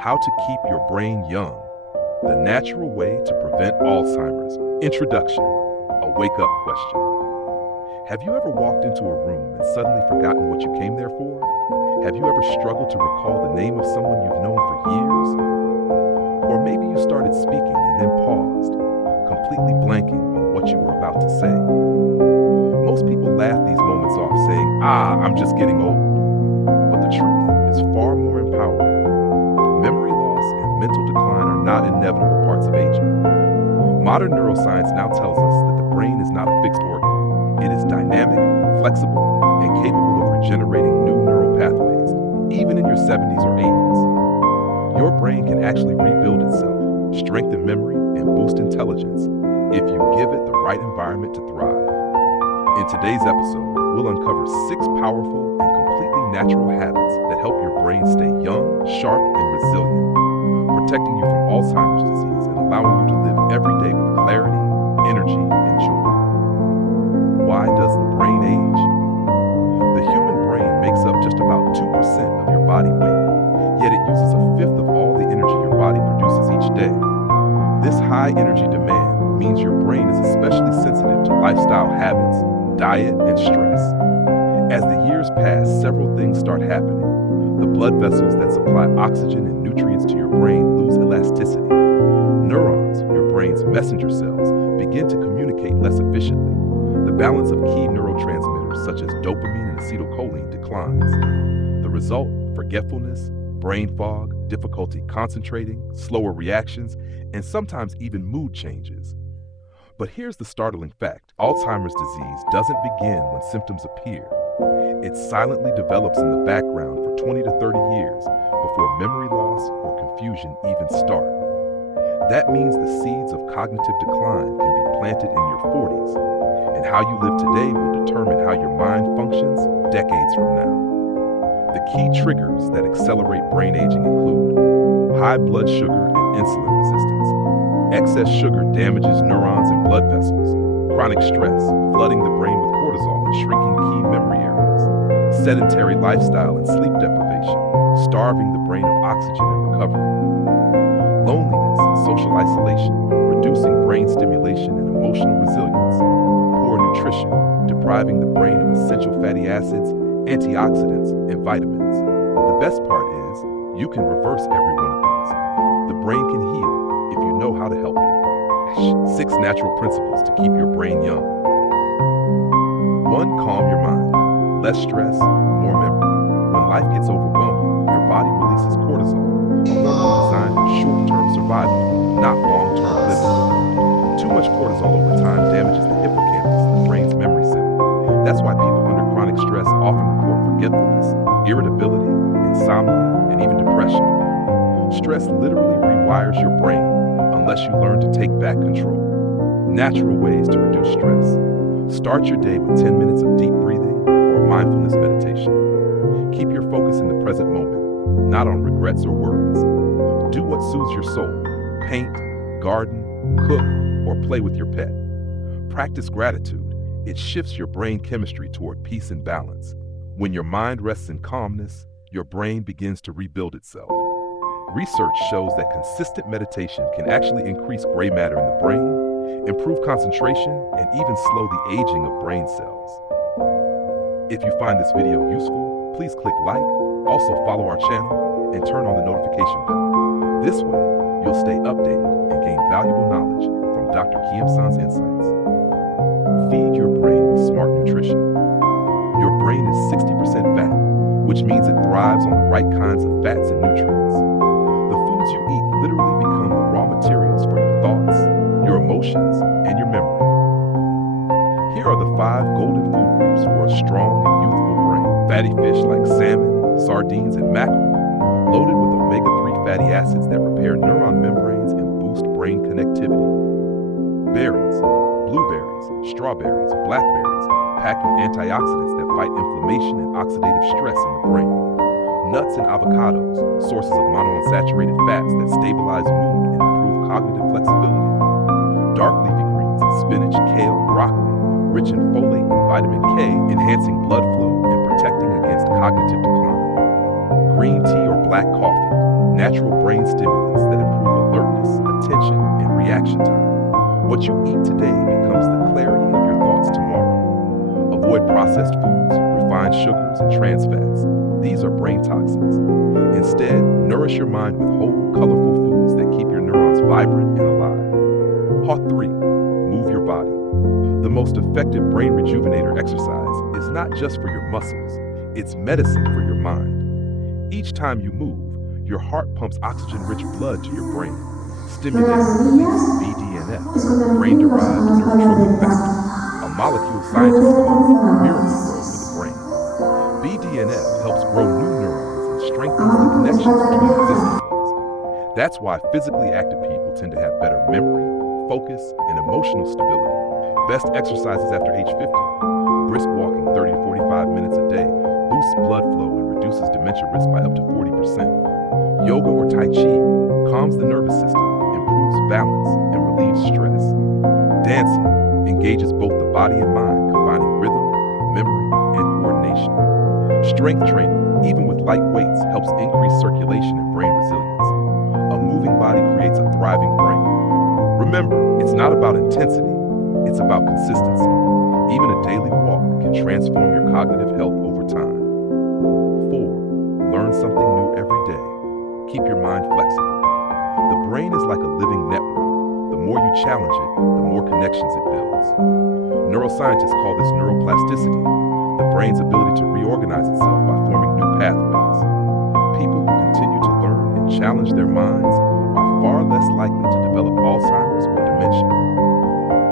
How to keep your brain young. The natural way to prevent Alzheimer's. Introduction. A wake-up question. Have you ever walked into a room and suddenly forgotten what you came there for? Have you ever struggled to recall the name of someone you've known for years? Or maybe you started speaking and then paused, completely blanking on what you were about to say. Most people laugh these moments off saying, I'm just getting old. But the truth is far more empowering. Memory loss and mental decline are not inevitable parts of aging. Modern neuroscience now tells us that the brain is not a fixed organ. It is dynamic, flexible, and capable of regenerating new neural pathways, even in your 70s or 80s. Your brain can actually rebuild itself, strengthen memory, and boost intelligence if you give it the right environment to thrive. In today's episode, we'll uncover 6 powerful and completely natural habits that help your brain stay young, sharp, and resilient, protecting you from Alzheimer's disease and allowing you to live every day with clarity, energy, and joy. Why does the brain age? The human brain makes up just about 2% of your body weight, yet it uses a fifth of all the energy your body produces each day. This high energy demand means your brain is especially sensitive to lifestyle habits, diet, and stress. As the years pass, several things start happening. The blood vessels that supply oxygen and nutrients to your brain lose elasticity. Neurons, your brain's messenger cells, begin to communicate less efficiently. The balance of key neurotransmitters such as dopamine and acetylcholine declines. The result, forgetfulness, brain fog, difficulty concentrating, slower reactions, and sometimes even mood changes. But here's the startling fact. Alzheimer's disease doesn't begin when symptoms appear. It silently develops in the background for 20 to 30 years before memory loss or confusion even start. That means the seeds of cognitive decline can be planted in your 40s, and how you live today will determine how your mind functions decades from now. The key triggers that accelerate brain aging include high blood sugar and insulin resistance. Excess sugar damages neurons and blood vessels. Chronic stress, flooding the brain with cortisol and shrinking key memory areas. Sedentary lifestyle and sleep deprivation, starving the brain of oxygen and recovery. Loneliness and social isolation, reducing brain stimulation and emotional resilience. Poor nutrition, depriving the brain of essential fatty acids, antioxidants, and vitamins. The best part is, you can reverse every one of these. The brain can heal if you know how to help it. 6 natural principles to keep your brain young. 1. Calm your mind. Less stress, more memory. When life gets overwhelming, your body releases cortisol, a hormone designed for short-term survival, not long-term living. Too much cortisol over time damages the hippocampus, the brain's memory center. That's why people under chronic stress often report forgetfulness, irritability, insomnia, and even depression. Stress literally rewires your brain unless you learn to take back control. Natural ways to reduce stress. Start your day with 10 minutes of deep breathing or mindfulness meditation. Keep your focus in the present moment, not on regrets or worries. Do what soothes your soul. Paint, garden, cook, or play with your pet. Practice gratitude. It shifts your brain chemistry toward peace and balance. When your mind rests in calmness, your brain begins to rebuild itself. Research shows that consistent meditation can actually increase gray matter in the brain, improve concentration, and even slow the aging of brain cells. If you find this video useful, please click like, also follow our channel, and turn on the notification bell. This way, you'll stay updated and gain valuable knowledge from Dr. Kiemsan's insights. Feed your brain with smart nutrition. Your brain is 60% fat, which means it thrives on the right kinds of fats and nutrients. The foods you eat literally become the raw materials for your thoughts, your emotions, and your memory. Here are the 5 golden food groups for a strong and youthful brain. Fatty fish like salmon, sardines, and mackerel, loaded with omega-3 fatty acids that repair neuron membranes and boost brain connectivity. Berries, blueberries, strawberries, blackberries, packed with antioxidants that fight inflammation and oxidative stress in the brain. Nuts and avocados, sources of monounsaturated fats that stabilize mood and improve cognitive flexibility. Dark leafy greens, spinach, kale, broccoli, rich in folate and vitamin K, enhancing blood flow and protecting against cognitive decline. Green tea or black coffee, natural brain stimulants that improve alertness, attention, and reaction time. What you eat today becomes the clarity of your thoughts tomorrow. Avoid processed foods, refined sugars, and trans fats. These are brain toxins. Instead, nourish your mind with whole, colorful foods that keep your neurons vibrant and alive. Part 3. Move your body. The most effective brain rejuvenator exercise is not just for your muscles, it's medicine for your mind. Each time you move, your heart pumps oxygen-rich blood to your brain, stimulating the release of BDNF, brain-derived neurotrophic factor, a molecule scientists call the miracle drug for the brain. BDNF helps grow new neurons and strengthens the connections between existing ones. That's why physically active people tend to have better memory, focus, and emotional stability. Best exercises after age 50. Brisk walking 30 to 45 minutes a day boosts blood flow and reduces dementia risk by up to 40%. Yoga or Tai Chi calms the nervous system, improves balance, and relieves stress. Dancing engages both the body and mind, combining rhythm, memory, and coordination. Strength training, even with light weights, helps increase circulation and brain resilience. A moving body creates a thriving brain. Remember, it's not about intensity, it's about consistency. Even a daily walk can transform your cognitive health over time. 4. Learn something new every day. Keep your mind flexible. The brain is like a living network. The more you challenge it, the more connections it builds. Neuroscientists call this neuroplasticity, the brain's ability to reorganize itself by forming new pathways. People who continue to learn and challenge their minds are far less likely to develop Alzheimer's or dementia.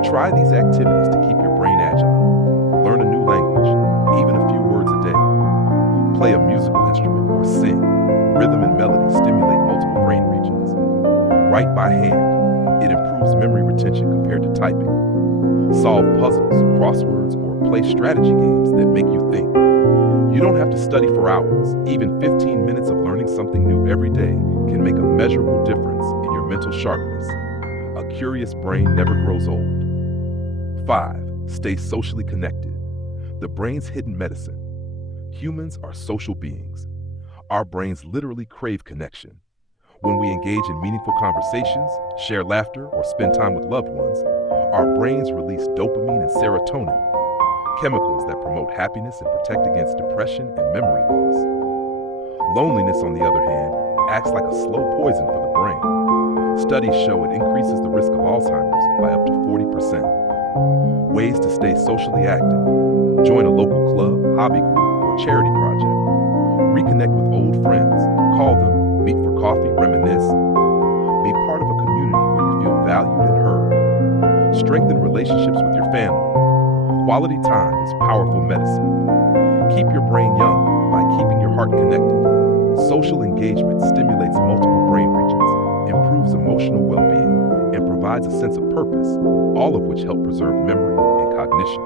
Try these activities to keep your brain agile. Learn a new language, even a few words a day. Play a musical instrument or sing. Rhythm and melody stimulate multiple brain regions. Write by hand. It improves memory retention compared to typing. Solve puzzles, crosswords, or play strategy games that make you think. You don't have to study for hours. Even 15 minutes of learning something new every day can make a measurable difference in your mental sharpness. A curious brain never grows old. 5. Stay socially connected. The brain's hidden medicine. Humans are social beings. Our brains literally crave connection. When we engage in meaningful conversations, share laughter, or spend time with loved ones, our brains release dopamine and serotonin, chemicals that promote happiness and protect against depression and memory loss. Loneliness, on the other hand, acts like a slow poison for the brain. Studies show it increases the risk of Alzheimer's by up to 40%. Ways to stay socially active. Join a local club, hobby group, or charity project. Reconnect with old friends. Call them, meet for coffee, reminisce. Be part of a community where you feel valued and heard. Strengthen relationships with your family. Quality time is powerful medicine. Keep your brain young by keeping your heart connected. Social engagement stimulates multiple brain regions, improves emotional well-being, and provides a sense of purpose, all of which help preserve memory and cognition.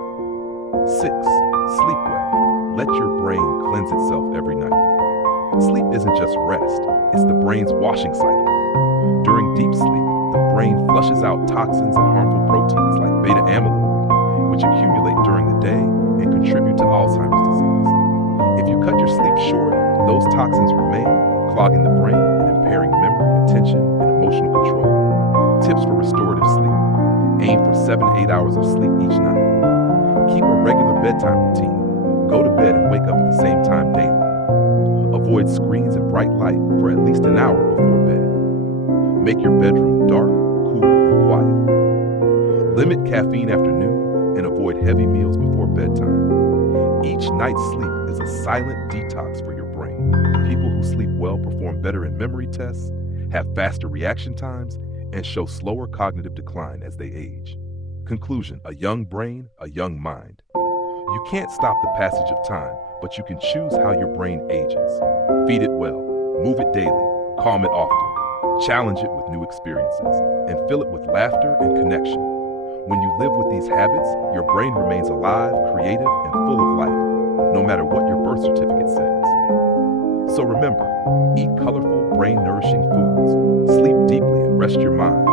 6. Sleep well. Let your brain cleanse itself every night. Sleep isn't just rest, it's the brain's washing cycle. During deep sleep, the brain flushes out toxins and harmful proteins like beta amyloid, which accumulate during the day and contribute to Alzheimer's disease. If you cut your sleep short, those toxins remain, clogging the brain and impairing memory, attention, and emotional control. Tips for restorative sleep. Aim for 7 to 8 hours of sleep each night. Keep a regular bedtime routine. Go to bed and wake up at the same time daily. Avoid screens and bright light for at least an hour before bed. Make your bedroom dark, cool, and quiet. Limit caffeine after noon and avoid heavy meals before bedtime. Each night's sleep is a silent detox for your brain. People who sleep well perform better in memory tests, have faster reaction times, and show slower cognitive decline as they age. Conclusion: a young brain, a young mind. You can't stop the passage of time, but you can choose how your brain ages. Feed it well, move it daily, calm it often, challenge it with new experiences, and fill it with laughter and connection. When you live with these habits, your brain remains alive, creative, and full of light, no matter what your birth certificate says. So remember, eat colorful, brain-nourishing foods, sleep deeply and rest your mind,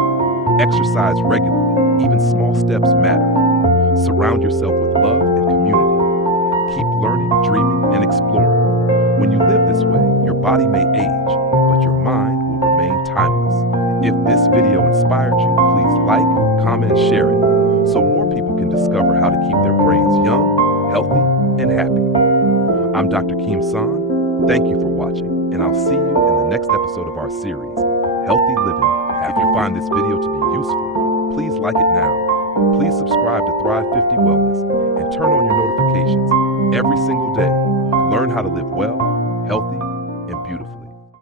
exercise regularly, even small steps matter. Surround yourself with love and community. Keep learning, dreaming, and exploring. When you live this way, your body may age, but your mind If this video inspired you, please like, comment, and share it so more people can discover how to keep their brains young, healthy, and happy. I'm Dr. Keem San. Thank you for watching, and I'll see you in the next episode of our series, Healthy Living. If you find this video to be useful, please like it now. Please subscribe to Thrive 50 Wellness and turn on your notifications every single day. Learn how to live well, healthy,